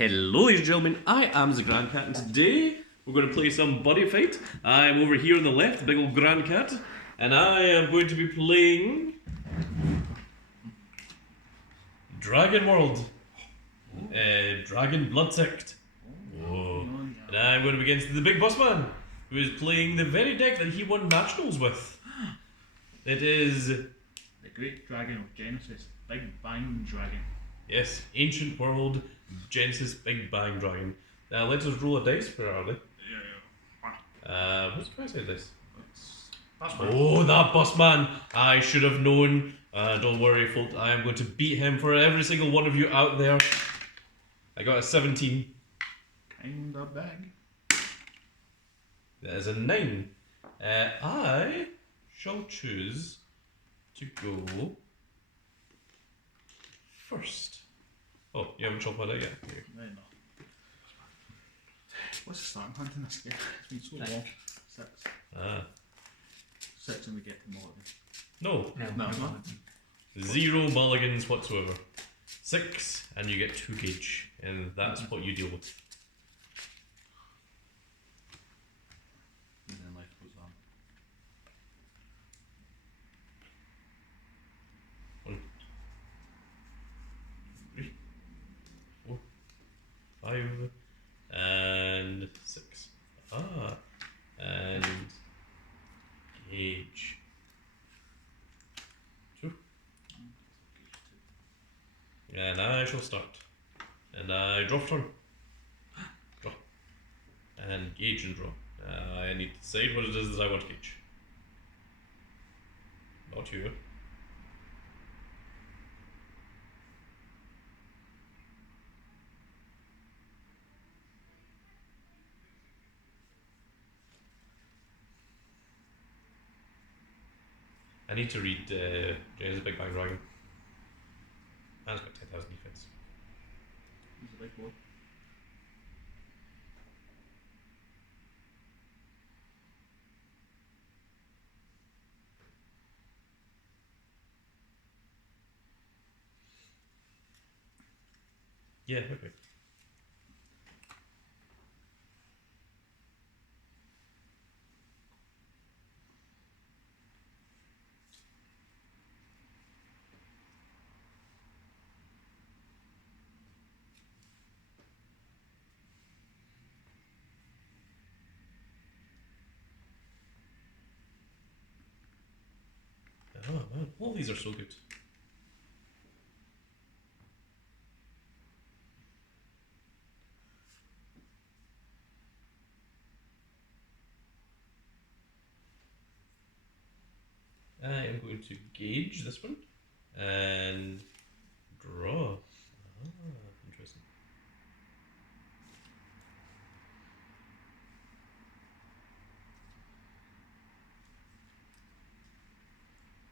Hello ladies and gentlemen, I am the Grand Cat and today we're going to play some Buddyfight. I'm over here on the left, big old Grand Cat, and I am going to be playing Dragon World. Dragon Blood Sect. Whoa. And I'm going to be against the big boss man, who is playing the very deck that he won Nationals with. It is the Great Dragon of Genesis, Big Bang Dragon. Yes, Ancient World, Genesis, Big Bang Dragon. Let us roll a dice. Where are they? What's the price of this? Oh, that boss man! I should have known. Don't worry, folks. I am going to beat him for every single one of you out there. I got a 17. Kinda big. That is a 9. I shall choose to go first. Oh, you haven't chopped that yet? Here. No. What's the starting hunt in this game? It's been so long. 6. 6 and we get to mulligan. No. 0 mulligans whatsoever. 6 and you get 2 gauge, and that's what you deal with. And then life goes on. 1, 3, 4, 5, and 6. And gauge 2. And I shall start. And I draw for turn. Draw. And gauge and draw. I need to decide what it is that I want to gauge. Not you. I need to read Genesis Big Bang Dragon. And it's got 10,000 defense. He's a big boy. Yeah, okay. Oh man, all these are so good. I am going to gauge this one and draw. Interesting.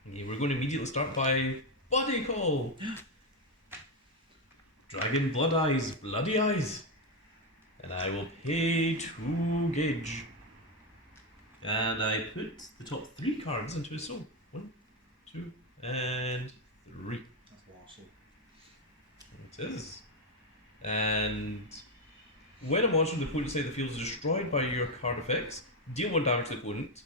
Okay, we're going to immediately start by Body Call. Dragon Blood Eyes, Bloody Eyes. And I will pay 2 gauge. And I put the top 3 cards into his soul. 1, 2, and 3. That's awesome. It is. And when a monster on the opponent's side of the field is destroyed by your card effects, deal 1 damage to the opponent.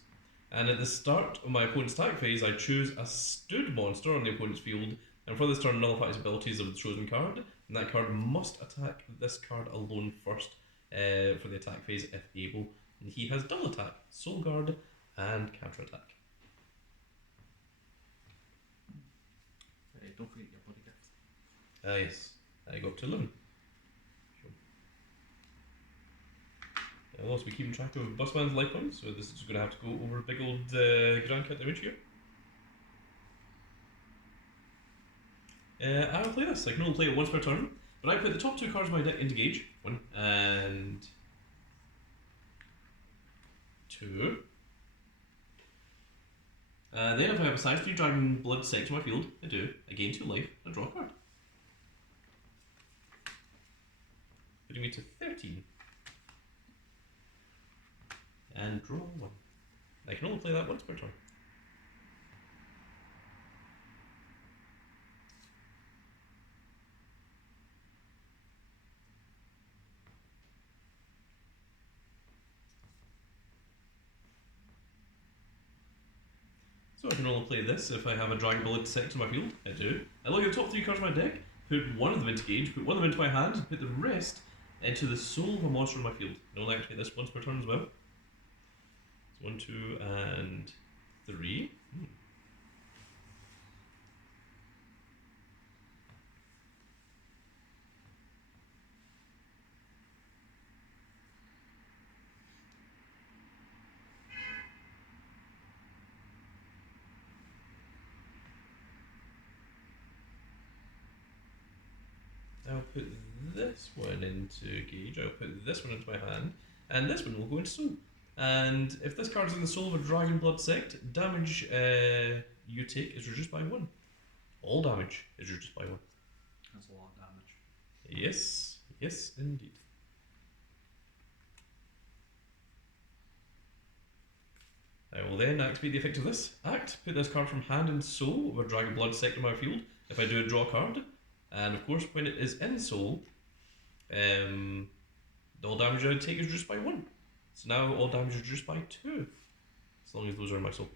And at the start of my opponent's attack phase, I choose a stood monster on the opponent's field, and for this turn nullifies abilities of the chosen card, and that card must attack this card alone first for the attack phase if able. And he has double attack, soul guard, and counter attack. Don't forget your body gift. Yes, I go up to 11. I'll also be keeping track of Bossman's life points, so this is going to have to go over a big old Grand Cat image here. I will play this. I can only play it once per turn, but I put the top 2 cards of my deck into gauge. 1 and 2. Then if I have a size 3 Dragon Blood Sect to my field, I do. I gain 2 life and I draw a card. Putting me to 13. And draw 1. I can only play that once per turn. So I can only play this if I have a Dragon Blood Sect in my field. I do. I look at the top 3 cards of my deck, put one of them into Gage, put one of them into my hand, and put the rest into the soul of a monster in my field. I only activate this once per turn as well. So 1, 2, and 3. I'll put this one into Gage, I'll put this one into my hand, and this one will go into Soul. And if this card's in the Soul of a Dragon Blood Sect, damage you take is reduced by 1. All damage is reduced by 1. That's a lot of damage. Yes, yes indeed. I will then activate the effect of this act, put this card from hand and soul of a Dragon Blood Sect in my field. If I do a draw card, and of course when it is in soul, all damage I take is reduced by 1. So now all damage is reduced by 2, as long as those are in my soul.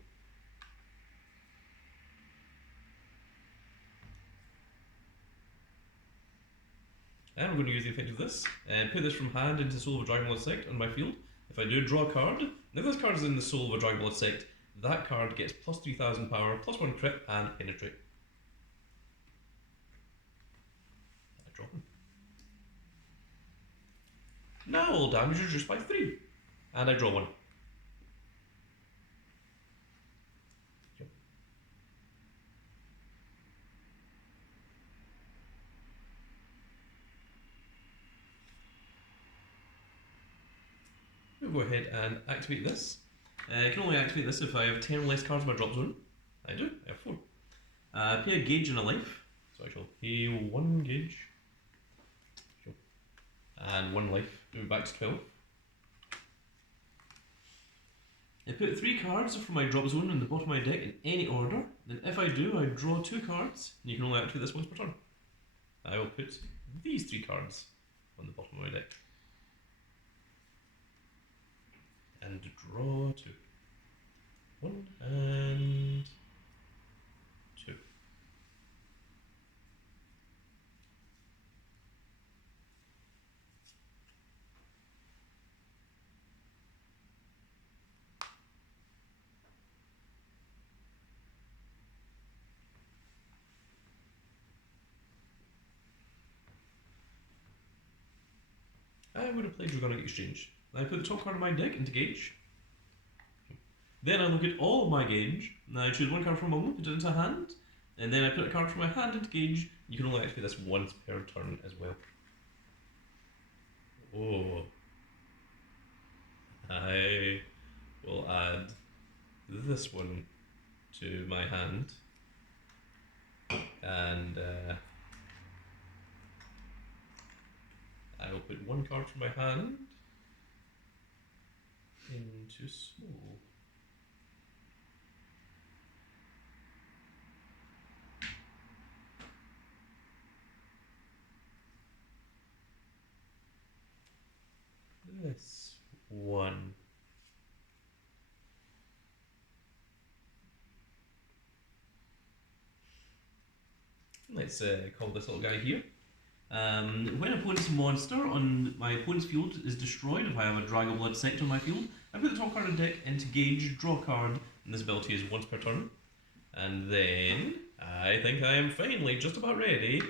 And I'm going to use the effect of this, and put this from hand into soul of a Dragon Blood Sect on my field. If I do draw a card, and if this card is in the soul of a Dragon Blood Sect, that card gets plus 3000 power, plus 1 crit, and penetrate. I draw one. Now all damage is reduced by 3, and I draw 1. Yep. We'll go ahead and activate this. I can only activate this if I have 10 or less cards in my drop zone. I do, I have 4. Pay a gauge and a life. So I shall pay 1 gauge. And 1 life, moving back to 12. I put 3 cards from my drop zone in the bottom of my deck in any order. Then if I do, I draw 2 cards, and you can only activate this once per turn. I will put these 3 cards on the bottom of my deck. And draw 2. 1 and 2. I'm going to play Dragonic Exchange. I put the top card of my deck into Gage. Then I look at all of my Gage, and I choose 1 card from among them, put it into hand, and then I put a card from my hand into Gage. You can only activate this once per turn as well. Oh. I will add this one to my hand, and I will put 1 card from my hand into Soul. This one. Let's call this little guy here. When an opponent's monster on my opponent's field is destroyed, if I have a Dragon Blood Sect on my field, I put the top card of the deck into Gage, draw a card, and this ability is once per turn. And then, I think I am finally just about ready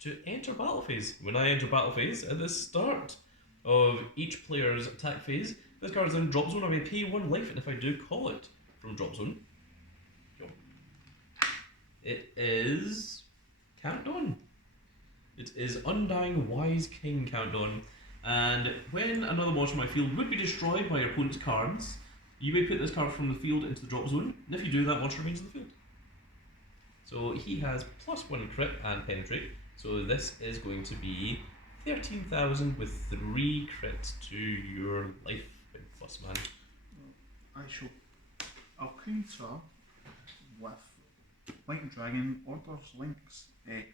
to enter battle phase. When I enter battle phase, at the start of each player's attack phase, this card is in drop zone, I may pay 1 life, and if I do call it from drop zone, it is Countdown. It is Undying Wise King Countdown, and when another monster on my field would be destroyed by your opponent's cards, you may put this card from the field into the drop zone, and if you do, that monster remains in the field. So he has plus 1 crit and penetrate, so this is going to be 13,000 with 3 crits to your life, big plus man. I'll counter with Lightning Dragon, Orders, Links,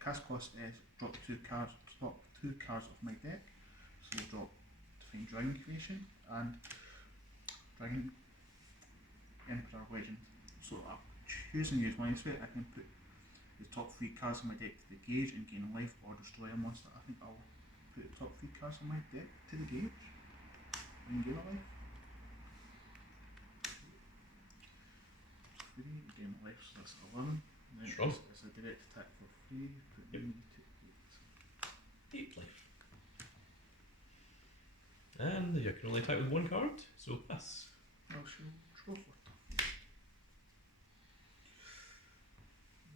cast cost is drop 2 cards, top 2 cards of my deck. So we'll drop Divine Dragon Creation and Dragon Emperor Legend. So I'll choose and use Mind Sweat, I can put the top 3 cards on my deck to the gauge and gain life or destroy a monster. I think I'll put the top 3 cards on my deck to the gauge and gain a life. 3, gain a life, so that's 11. And then Strong. it's a direct attack for 3, put me to 8. 8 life. And you can only attack with 1 card, so pass. I'll show draw 4.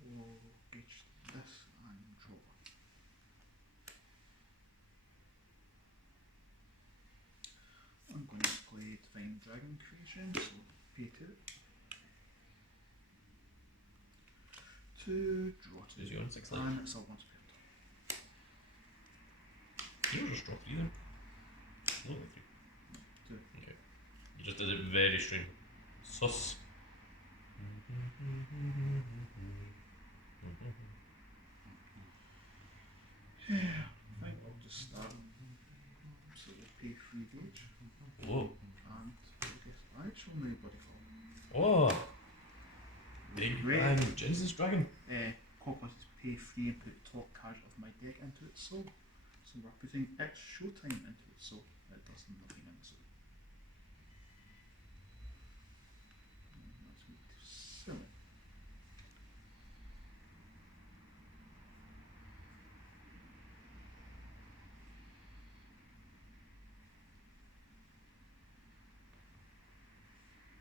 We'll gauge this and draw. I'm going to play Divine Dragon Creation, so pay 2. 2, draw 2. Is you on 6 life? And it's a 1 spell. You just draw 3 then. No, 3. 2. Okay. You just did it very strange. Sus. I think I'll just start. So we'll pay 3 gauge. Whoa. And I guess I show me Buddyfight. Oh! Big Great. bang. Genesis Dragon. Copper is pay 3 and put the top card of my deck into its soul. So we're putting its showtime into its soul. It does nothing in its soul. Let's move to 7.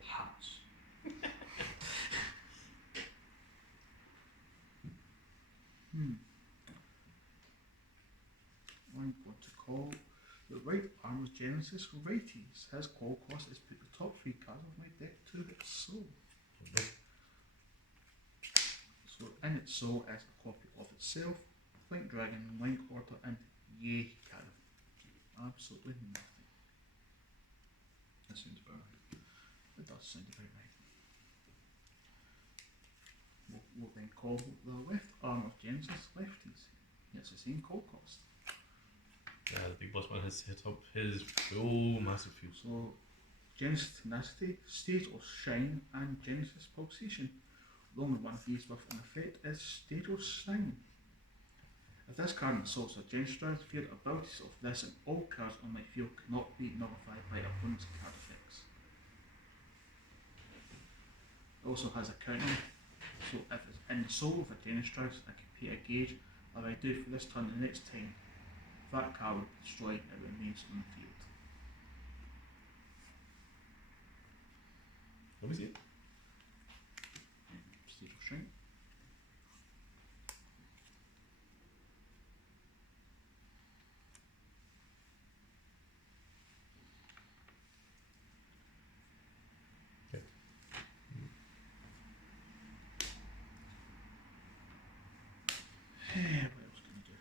Pass. I'm going to call the right arm of Genesis Righties. His call cost is put the top 3 cards of my deck to its soul. So in its soul is a copy of itself, Link Dragon, Link Order, and Yay card. Absolutely nothing. That sounds about right. It does sound about right. We'll then call the left arm of Genesis Lefties. It's the same call cost. Yeah, the big boss man has hit up his full massive field. So Genesis Tenacity, State of Shine, and Genesis Pulsation. The only one of these with an effect is State of Shine. If this card insults a Genesis field, abilities of this and all cards on my field cannot be nullified by opponent's card effects. It also has a counter, so if it's in the soul of a Genesis I can pay a gauge. If I do for this turn the next time, if that card will be destroyed, it remains on the field. Let me see it. State of Shine. Okay. What else can I do?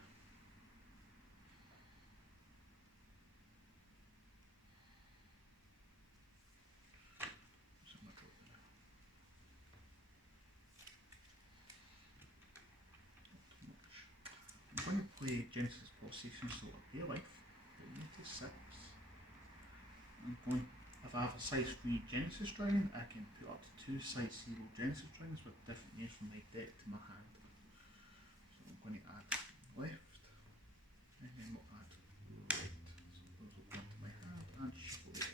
So I'm gonna draw there. Not too much. I'm going to play Genesis Pulsation, so a pay life. Put me to 6. I'm going. If I have a size 3 Genesis Dragon, I can put up to 2 size 0 Genesis Dragons with different names from my deck to my hand. So I'm going to add left, and then we'll add right. So those will go into my hand and shuffle it.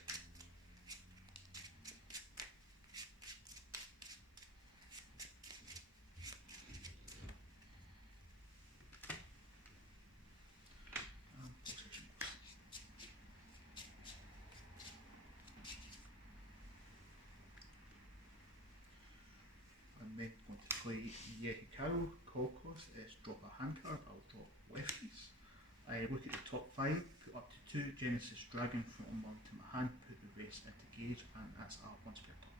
And position goes. I'm then going to play Yehikaru. Call cost is drop a hand card. I'll drop lefties. I look at the top 5, put up to 2 Genesis Dragon from one to my hand, put the rest into gauge, and that's a 1 spell turn.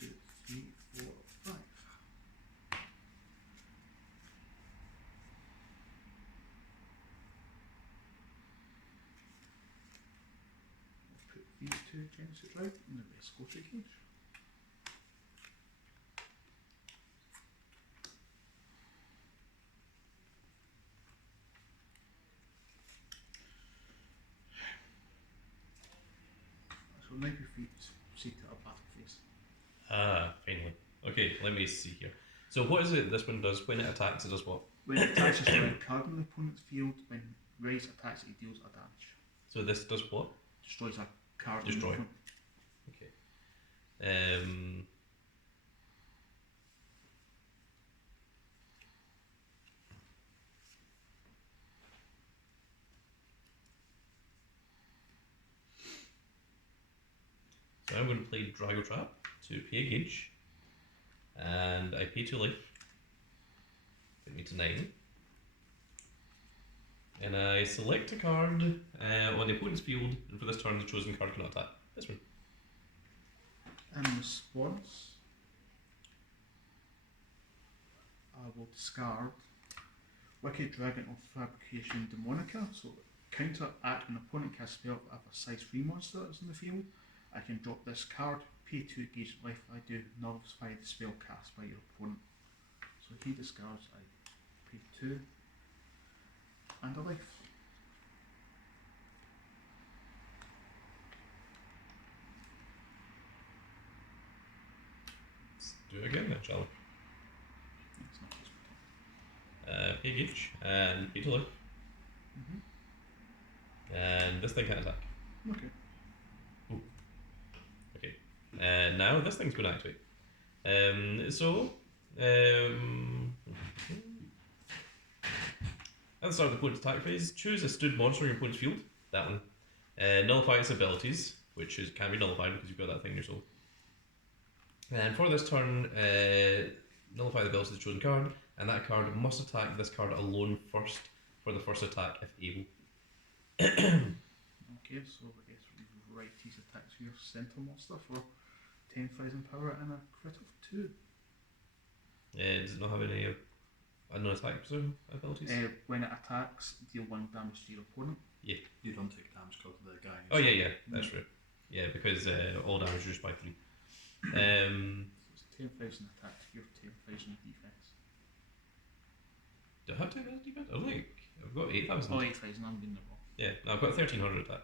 2, 3, 4, 5. I'll put these 2 Genesis Dragon and the rest go to gauge. So 9 feet seat to a battle phase. Ah, finally. Okay, let me see here. So what is it this one does? When it attacks, it does what? When it attacks, destroy a card on the opponent's field. When Raise attacks, it deals a damage. So this does what? Destroys a card. Destroy. On the opponent. Okay. So I'm going to play Drago Trap to pay a gauge, and I pay 2 life. Put me to 9. And I select a card on the opponent's field, and for this turn, the chosen card cannot attack. This one. In response, I will discard Wicked Dragon of Fabrication Demonica. So counteract an opponent casts spell if a size 3 monster is in the field. I can drop this card, pay 2 gauge life. I do nullify the spell cast by your opponent. So he discards, I pay 2 and a life. Let's do it again then, shall we? It's not his turn. Pay gauge, and pay 2 life. And this thing can't attack. Okay. Okay. Now this thing's going to activate. At the start of the opponent's attack phase, choose a stood monster in your opponent's field. That one. Nullify its abilities, which can't be nullified because you've got that thing in your soul. And for this turn, nullify the ability of the chosen card, and that card must attack this card alone first for the first attack if able. Okay, so I guess we write these attacks for your center monster for 10,000 power and a crit of 2. Does it not have any non-attack abilities? When it attacks, deal 1 damage to your opponent. You don't take damage because of the guy. Oh yeah, that's true. Yeah, because all damage is reduced by 3. So it's 10,000 attack to your 10,000 defense. Do I have 10,000 defense? I don't think. I've got 8,000. Oh, 8,000, I'm being the wrong. Yeah, no, I've got 1,300 attack.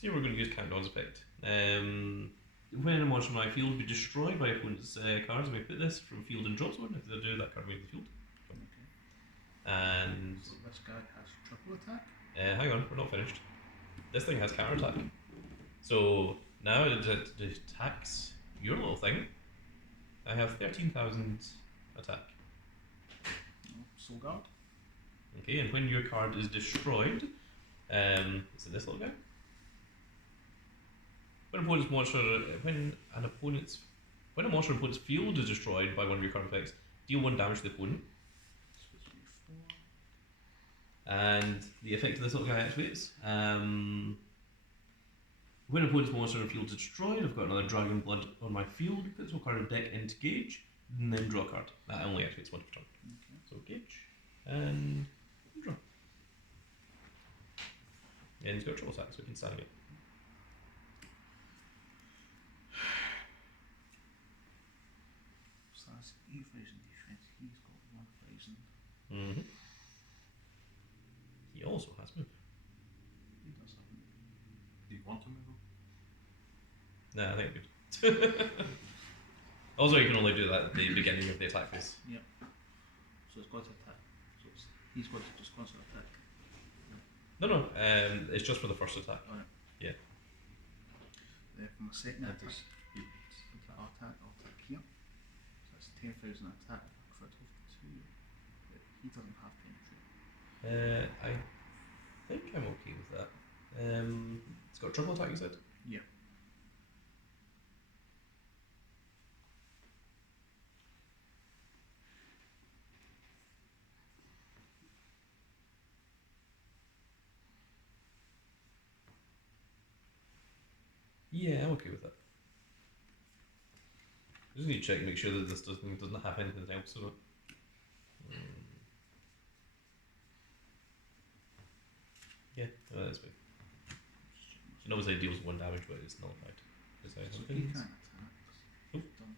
Here we're going to use Countdown's effect. When a monster on my field be destroyed by opponent's cards, I may put this from field and drop zone. If they do, that card may leave the field. Okay. And So this guy has triple attack. hang on, we're not finished. This thing has counter attack. So now it attacks your little thing. I have 13,000 attack. Soul Guard. Okay, and when your card is destroyed, is it this little guy? When a monster on opponent's field is destroyed by one of your card effects, deal 1 damage to the opponent. So it's 4. And the effect of this little guy activates. When an opponent's monster on the field is destroyed, I've got another Dragon Blood on my field, put this whole card in deck into Gauge, and then draw a card. That only activates once per turn. Okay. So Gauge, and draw. And he's got a triple attack, so we can stand it. So that's 8,000 defense. He's got 1,000. Mm-hmm. He also has move. He does have move. Do you want to move him? Nah, I think I'm good. Also, you can only do that at the beginning of the attack phase. Yeah. So it's got to attack. So he's got to just constantly attack. No, it's just for the first attack. Alright. Yeah. From a second That attack, is. I'll attack here. So that's 10,000 attack, a crit of 2. But he doesn't have penetrate. I think I'm okay with that. It's got triple attack, you said? Yeah. Yeah, I'm okay with that. just need to check and make sure that this doesn't have anything else in it. Yeah, no, that's fine. And obviously it deals 1 damage, but it's nullified. Is that So something? he can't attack. Oh. Done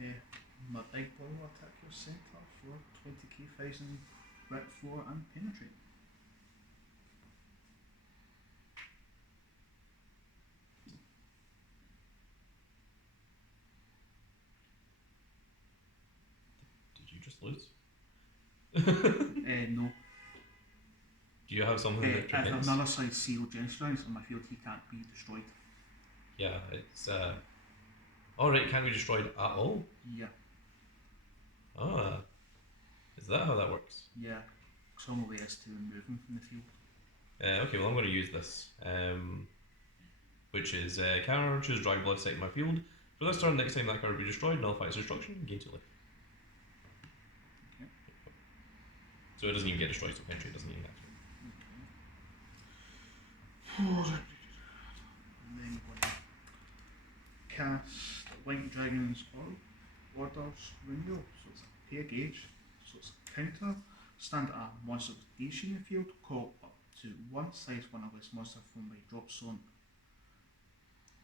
2. My big boy will attack your centre for 20k thousand rip floor and penetrate. Did you just lose? No. Do you have something that If prevents? another side seal Genstrides on my field, he can't be destroyed. Yeah, it's alright, can't be destroyed at all? Yeah. Ah. Is that how that works? Yeah. Some way is to remove him from the field. Okay, well I'm going to use this, which is counter, choose Dragon Blood Sect in my field. For this turn, next time that card will be destroyed, nullify its destruction, gain 2 life. Okay. So it doesn't even get destroyed, so penetrate doesn't even have to. And then you're going to cast White Dragon's Orders Window. So it's a pay a gauge. So it's a counter. Stand at a monster with gauge in the field. Call up to one size one of this monster from my drop zone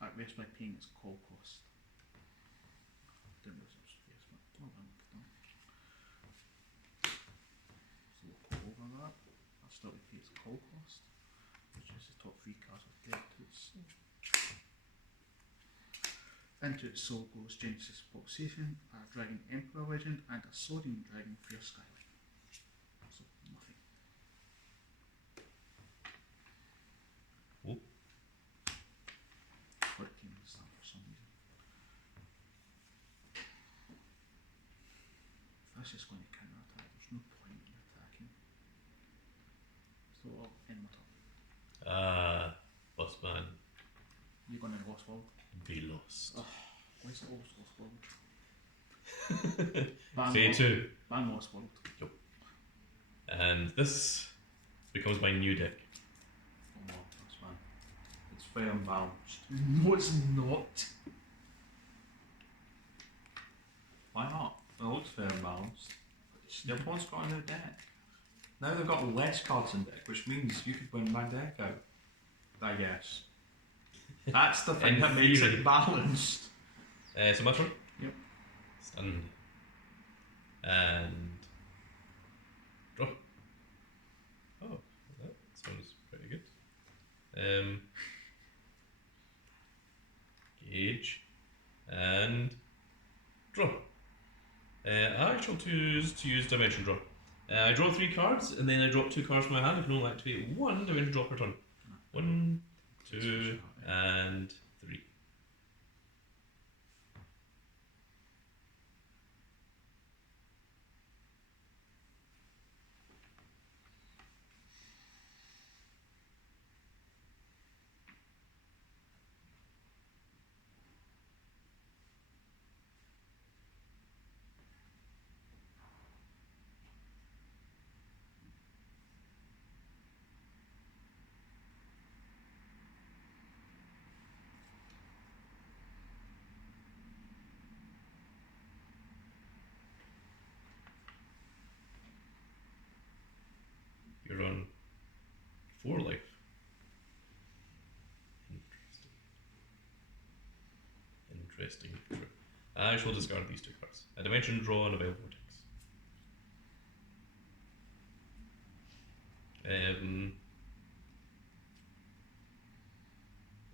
at rest by paying its call cost. Didn't lose our space, but oh well, done. So we'll go over that. I'll start with pay its call cost, which is the top 3 cards of deck to its soul. Into its soul goes Genesis Pulsation, a Dragon Emperor Legend, and a Sodium Dragon for your Skyline. So nothing. Oh. Hurricane is that for some reason. That's just going to counter attack, there's no point in attacking. So I'll end my turn. Lost man. You're going to Lost World. Be lost. Oh, why is it always Lost World? Ban Say Lost- 2. Ban Lost World. And this becomes my new deck. Oh, that's fine. It's fair and balanced. No, it's not. Why not? It looks fair and balanced. Your opponent's got a new deck. Now they've got less cards in deck, which means you could win my deck out. I guess. That's the thing In that makes theory. it balanced. So my turn? Yep. Stunned. And draw. Oh, that sounds pretty good. Gauge. And draw. I shall choose to use Dimension Draw. I draw 3 cards, and then I drop 2 cards from my hand. I can only activate 1 Dimension Draw per turn. 1, 2, and 3. You're on 4 life. Interesting. I shall discard these 2 cards. A Dimension Draw and a Veil Vortex.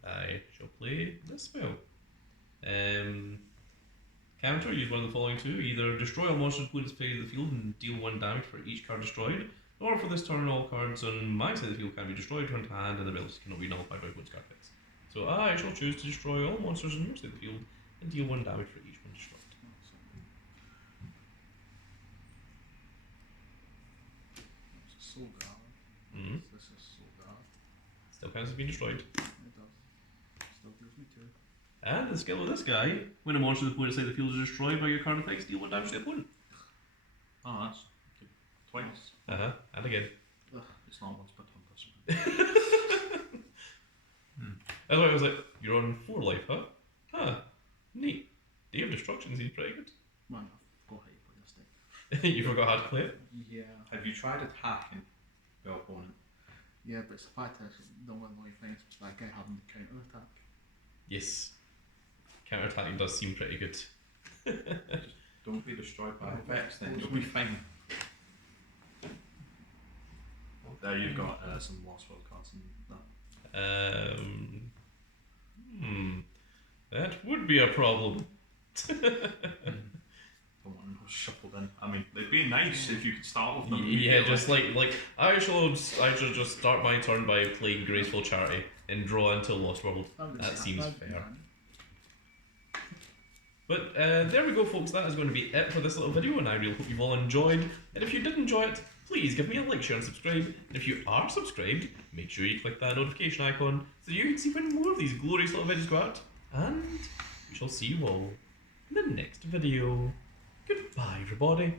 I shall play this spell. Counter, use one of the following 2. Either destroy all monsters opponent's play of the field and deal 1 damage for each card destroyed, or for this turn all cards on my side of the field can be destroyed, turned to hand, and the abilities cannot be nullified by opponent's card effects. So I shall choose to destroy all monsters on your side of the field and deal 1 damage for each one destroyed. It's a Soul Guard. Mm-hmm. This is Soul Guard. Still counts as being destroyed. It does. Still gives me 2. And the skill of this guy, when a monster on the opponent's side of the field is destroyed by your card effects, deal 1 damage to the opponent. Oh, that's good. Twice. And again. It's not once but twice. That's why I was like, You're on 4 life, huh? Huh. Neat. Day of Destruction seems pretty good. Man, I've got how you play this deck. You forgot how to play it? Yeah. Have you tried attacking your opponent? Yeah, but it's the fact is, the only annoying thing is that guy having the counter attack. Yes. Counter-attacking does seem pretty good. Don't be destroyed by effects, then you'll be fine. There you've got some Lost World cards and that. That would be a problem. Don't want them shuffled in. I mean, it'd be nice if you could start with them. Yeah, immediately. just like I should just start my turn by playing Graceful Charity and draw into Lost World. That seems fair. But there we go, folks. That is going to be it for this little video, and I really hope you've all enjoyed. And if you did enjoy it, please give me a like, share, and subscribe. And if you are subscribed, make sure you click that notification icon so you can see when more of these glorious little videos go out. And we shall see you all in the next video. Goodbye, everybody.